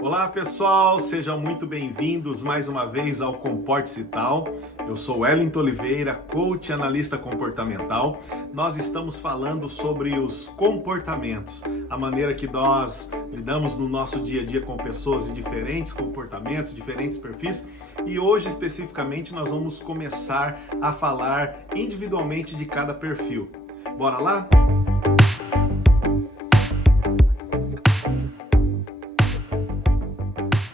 Olá pessoal, sejam muito bem-vindos mais uma vez ao Comporte-se Tal. Eu sou Wellington Oliveira, coach e analista comportamental. Nós estamos falando sobre os comportamentos, a maneira que nós lidamos no nosso dia a dia com pessoas de diferentes comportamentos, diferentes perfis. E hoje especificamente nós vamos começar a falar individualmente de cada perfil. Bora lá?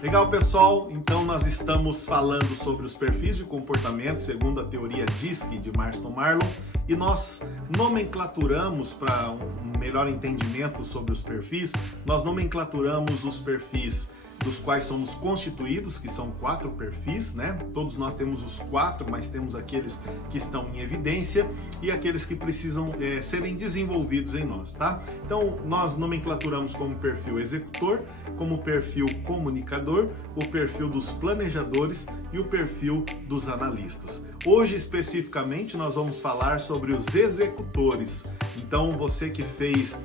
Legal, pessoal? Então nós estamos falando sobre os perfis de comportamento segundo a teoria DISC de Marston Marlon e nós nomenclaturamos, para um melhor entendimento sobre os perfis, nós nomenclaturamos os perfis dos quais somos constituídos, que são 4 perfis, né? Todos nós temos os 4, mas temos aqueles que estão em evidência e aqueles que precisam serem desenvolvidos em nós, tá? Então, nós nomenclaturamos como perfil executor, como perfil comunicador, o perfil dos planejadores e o perfil dos analistas. Hoje, especificamente, nós vamos falar sobre os executores. Então, você que fez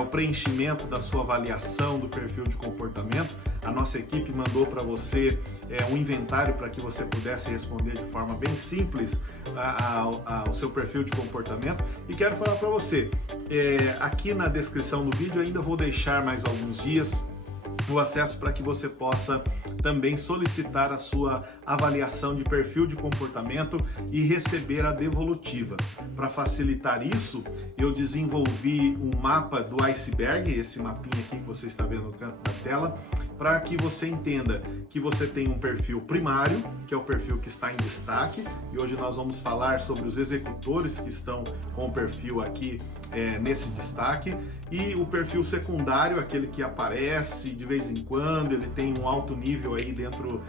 o preenchimento da sua avaliação do perfil de comportamento, a nossa equipe mandou para você um inventário para que você pudesse responder de forma bem simples ao seu perfil de comportamento. E quero falar para você, aqui na descrição do vídeo ainda vou deixar mais alguns dias o acesso para que você possa também solicitar a sua avaliação de perfil de comportamento e receber a devolutiva. Para facilitar isso, eu desenvolvi um mapa do iceberg, esse mapinha aqui que você está vendo no canto da tela, para que você entenda que você tem um perfil primário, que é o perfil que está em destaque, e hoje nós vamos falar sobre os executores que estão com o perfil aqui nesse destaque, e o perfil secundário, aquele que aparece de vez em quando, ele tem um alto nível aí dentro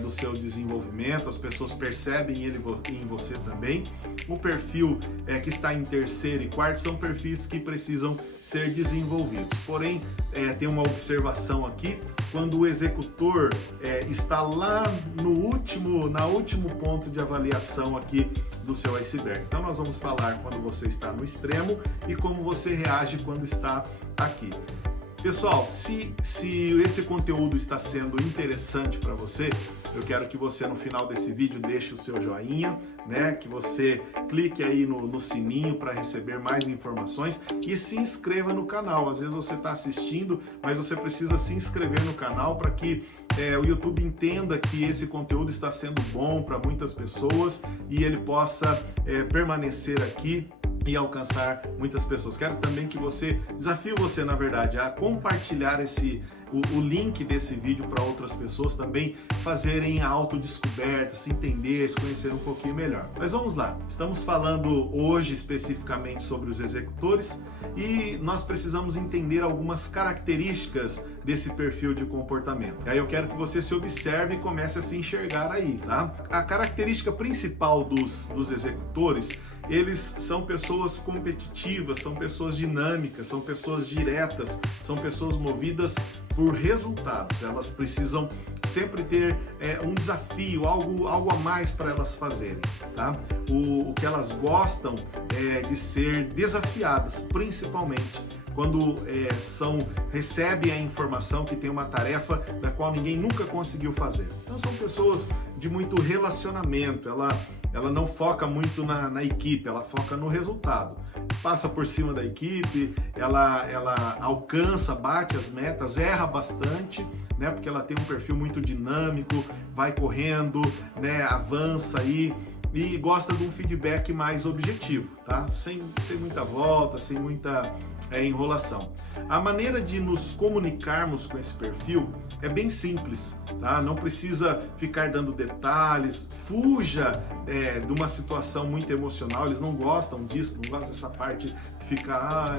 do seu desenvolvimento, as pessoas percebem ele em você também. O perfil que está em terceiro e quarto são perfis que precisam ser desenvolvidos. Porém, tem uma observação aqui, quando o executor está lá no último ponto de avaliação aqui do seu iceberg. Então nós vamos falar quando você está no extremo e como você reage quando está aqui. Pessoal, se esse conteúdo está sendo interessante para você, eu quero que você no final desse vídeo deixe o seu joinha, né? Que você clique aí no sininho para receber mais informações e se inscreva no canal. Às vezes você está assistindo, mas você precisa se inscrever no canal para que o YouTube entenda que esse conteúdo está sendo bom para muitas pessoas e ele possa permanecer aqui e alcançar muitas pessoas. Quero também que desafio você, na verdade, a compartilhar o link desse vídeo para outras pessoas também fazerem a autodescoberta, se entender, se conhecer um pouquinho melhor. Mas vamos lá, estamos falando hoje especificamente sobre os executores e nós precisamos entender algumas características desse perfil de comportamento. E aí eu quero que você se observe e comece a se enxergar aí, tá? A característica principal dos executores, eles são pessoas competitivas, são pessoas dinâmicas, são pessoas diretas, são pessoas movidas por resultados. Elas precisam sempre ter um desafio, algo a mais para elas fazerem, tá? O que elas gostam é de ser desafiadas, principalmente quando recebem a informação que tem uma tarefa da qual ninguém nunca conseguiu fazer. Então são pessoas de muito relacionamento, ela não foca muito na equipe, ela foca no resultado. Passa por cima da equipe, ela alcança, bate as metas, erra bastante, né? Porque ela tem um perfil muito dinâmico, vai correndo, né? Avança aí e gosta de um feedback mais objetivo, tá? Sem muita volta, sem muita enrolação. A maneira de nos comunicarmos com esse perfil é bem simples, tá? Não precisa ficar dando detalhes, fuja de uma situação muito emocional, eles não gostam disso, não gostam dessa parte de ficar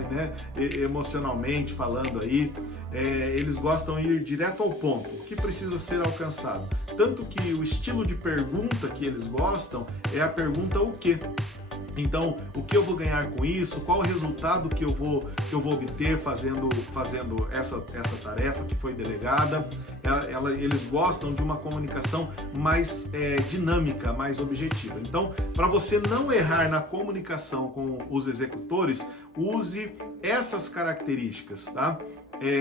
emocionalmente falando aí, eles gostam de ir direto ao ponto, o que precisa ser alcançado. Tanto que o estilo de pergunta que eles gostam é a pergunta o quê? Então, o que eu vou ganhar com isso? Qual o resultado que eu vou obter fazendo essa tarefa que foi delegada? Eles gostam de uma comunicação mais dinâmica, mais objetiva. Então, para você não errar na comunicação com os executores, use essas características, tá?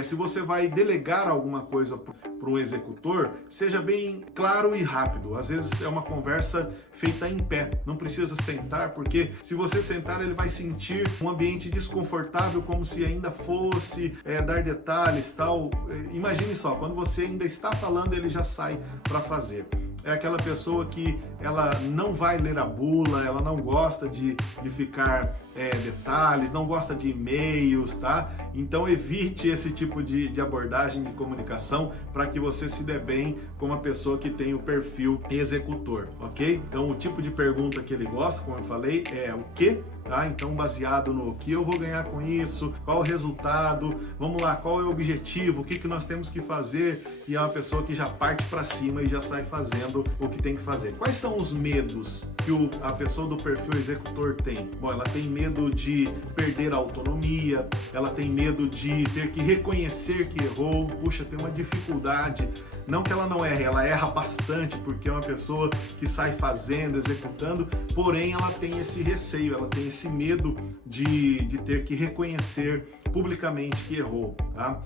se você vai delegar alguma coisa para um executor, seja bem claro e rápido. Às vezes é uma conversa feita em pé, não precisa sentar, porque se você sentar ele vai sentir um ambiente desconfortável, como se ainda fosse dar detalhes, tal. Imagine só, quando você ainda está falando, ele já sai para fazer. É aquela pessoa que ela não vai ler a bula, ela não gosta de ficar detalhes, não gosta de e-mails, tá? Então evite esse tipo de abordagem de comunicação para que você se dê bem com uma pessoa que tem o perfil executor, ok? Então o tipo de pergunta que ele gosta, como eu falei, é o que, tá? Então baseado no que eu vou ganhar com isso, qual o resultado, vamos lá, qual é o objetivo, o que nós temos que fazer, e é uma pessoa que já parte para cima e já sai fazendo o que tem que fazer. Quais são os medos que a pessoa do perfil executor tem? Bom, ela tem medo de perder a autonomia, ela tem medo de ter que reconhecer que errou, puxa, tem uma dificuldade, não que ela não erre, ela erra bastante, porque é uma pessoa que sai fazendo, executando, porém ela tem esse receio, ela tem esse medo de ter que reconhecer publicamente que errou, tá?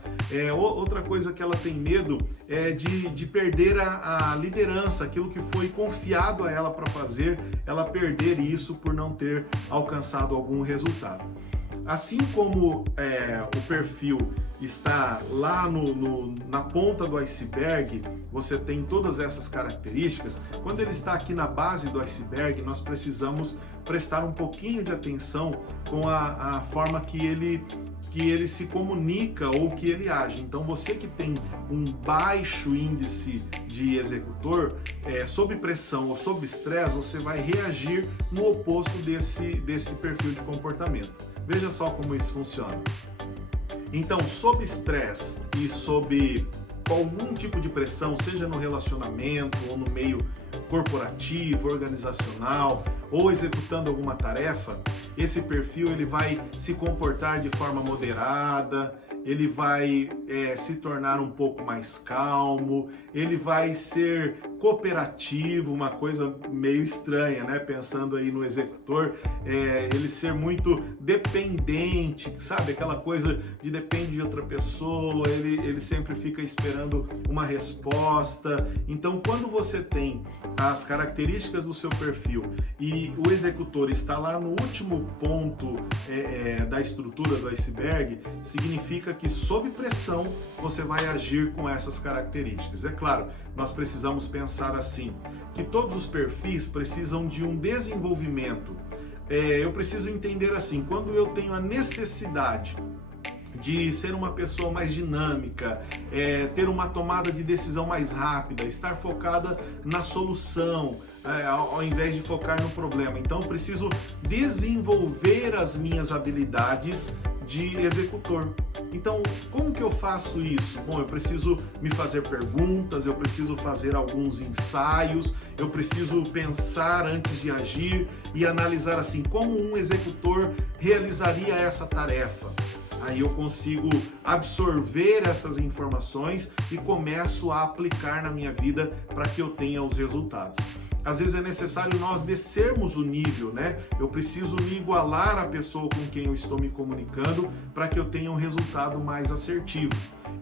Outra coisa que ela tem medo é de perder a liderança, aquilo que foi confiado a ela para fazer, ela perder isso por não ter alcançado algum resultado. Assim como o perfil está lá na ponta do iceberg, você tem todas essas características, quando ele está aqui na base do iceberg, nós precisamos prestar um pouquinho de atenção com a forma que ele se comunica ou que ele age. Então você que tem um baixo índice de executor, sob pressão ou sob estresse, você vai reagir no oposto desse perfil de comportamento. Veja só como isso funciona. Então, sob estresse e sob algum tipo de pressão, seja no relacionamento ou no meio corporativo, organizacional, ou executando alguma tarefa, esse perfil ele vai se comportar de forma moderada, ele vai se tornar um pouco mais calmo, ele vai ser cooperativo, uma coisa meio estranha, né? Pensando aí no executor, ele ser muito dependente, sabe? Aquela coisa de depende de outra pessoa, ele sempre fica esperando uma resposta. Então, quando você tem as características do seu perfil e o executor está lá no último ponto da estrutura do iceberg, significa que sob pressão você vai agir com essas características. É claro, nós precisamos pensar assim, que todos os perfis precisam de um desenvolvimento. Eu preciso entender assim, quando eu tenho a necessidade de ser uma pessoa mais dinâmica, ter uma tomada de decisão mais rápida, estar focada na solução, ao invés de focar no problema. Então, eu preciso desenvolver as minhas habilidades de executor. Então, como que eu faço isso? Bom, eu preciso me fazer perguntas, eu preciso fazer alguns ensaios, eu preciso pensar antes de agir e analisar assim, como um executor realizaria essa tarefa. Aí eu consigo absorver essas informações e começo a aplicar na minha vida para que eu tenha os resultados. Às vezes é necessário nós descermos o nível, né? Eu preciso me igualar à pessoa com quem eu estou me comunicando para que eu tenha um resultado mais assertivo.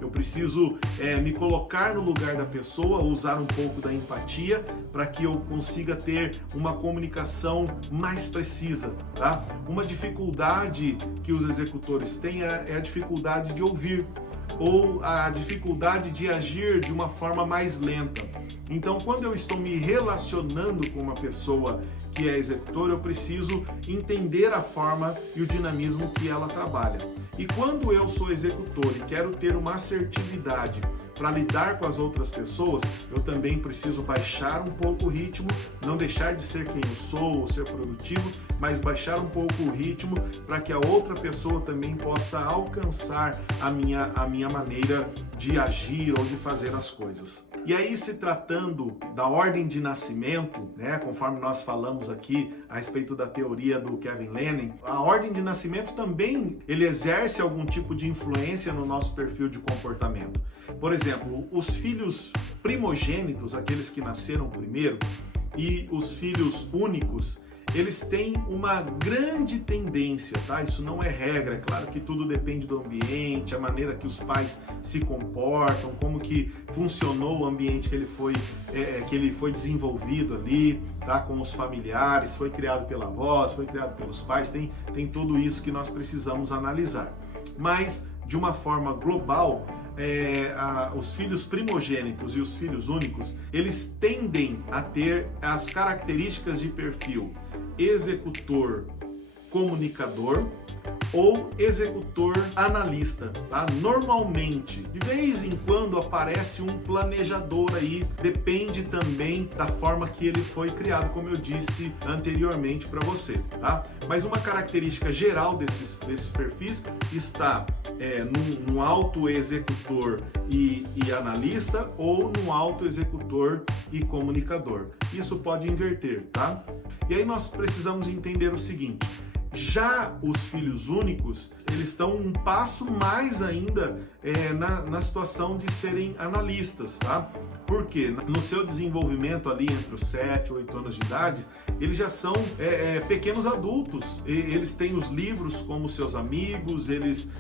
Eu preciso me colocar no lugar da pessoa, usar um pouco da empatia para que eu consiga ter uma comunicação mais precisa, tá? Uma dificuldade que os executores têm é a dificuldade de ouvir ou a dificuldade de agir de uma forma mais lenta. Então, quando eu estou me relacionando com uma pessoa que é executor, eu preciso entender a forma e o dinamismo que ela trabalha. E quando eu sou executor e quero ter uma assertividade para lidar com as outras pessoas, eu também preciso baixar um pouco o ritmo, não deixar de ser quem eu sou, ou ser produtivo, mas baixar um pouco o ritmo para que a outra pessoa também possa alcançar a minha maneira de agir ou de fazer as coisas. E aí, se tratando da ordem de nascimento, né, conforme nós falamos aqui a respeito da teoria do Kevin Lennon, a ordem de nascimento também ele exerce algum tipo de influência no nosso perfil de comportamento. Por exemplo, os filhos primogênitos, aqueles que nasceram primeiro, e os filhos únicos, eles têm uma grande tendência, tá? Isso não é regra, é claro que tudo depende do ambiente, a maneira que os pais se comportam, como que funcionou o ambiente que ele foi desenvolvido ali, tá? Com os familiares, foi criado pela avó, foi criado pelos pais, tem tudo isso que nós precisamos analisar. Mas, de uma forma global, os filhos primogênitos e os filhos únicos, eles tendem a ter as características de perfil executor, comunicador ou executor analista, tá? Normalmente, de vez em quando aparece um planejador aí, depende também da forma que ele foi criado, como eu disse anteriormente para você, tá? Mas uma característica geral desses perfis está num alto executor e analista ou num alto executor e comunicador. Isso pode inverter, tá? E aí nós precisamos entender o seguinte: já os filhos únicos, eles estão um passo mais ainda na situação de serem analistas, tá? Porque no seu desenvolvimento ali entre os 7 e 8 anos de idade, eles já são pequenos adultos. Eles têm os livros como seus amigos, eles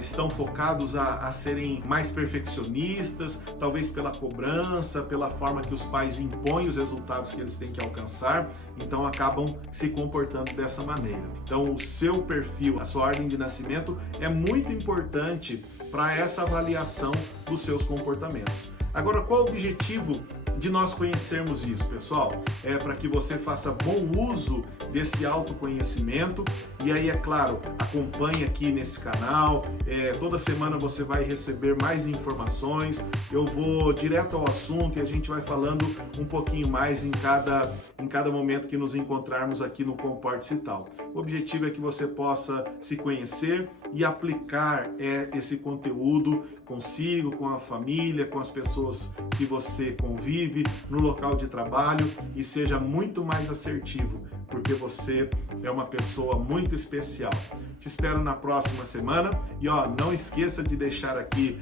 estão focados a serem mais perfeccionistas, talvez pela cobrança, pela forma que os pais impõem os resultados que eles têm que alcançar, então acabam se comportando dessa maneira. Então o seu perfil, a sua ordem de nascimento é muito importante para essa avaliação dos seus comportamentos. Agora, qual o objetivo de nós conhecermos isso, pessoal? É para que você faça bom uso desse autoconhecimento e aí, é claro, acompanhe aqui nesse canal, toda semana você vai receber mais informações, eu vou direto ao assunto e a gente vai falando um pouquinho mais em cada momento que nos encontrarmos aqui no Comporte-se Tal. O objetivo é que você possa se conhecer e aplicar esse conteúdo consigo, com a família, com as pessoas que você convive, no local de trabalho e seja muito mais assertivo, porque você é uma pessoa muito especial. Te espero na próxima semana e não esqueça de deixar aqui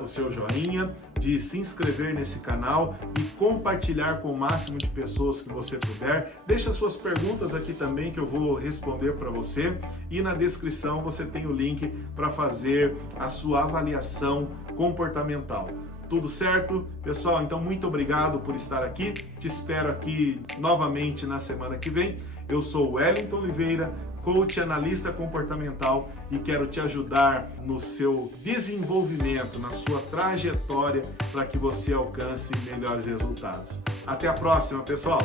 o seu joinha, de se inscrever nesse canal e compartilhar com o máximo de pessoas que você puder. Deixa suas perguntas aqui também que eu vou responder para você e na descrição você tem o link para fazer a sua avaliação comportamental. Tudo certo? Pessoal, então muito obrigado por estar aqui. Te espero aqui novamente na semana que vem. Eu sou o Wellington Oliveira, coach analista comportamental e quero te ajudar no seu desenvolvimento, na sua trajetória para que você alcance melhores resultados. Até a próxima, pessoal!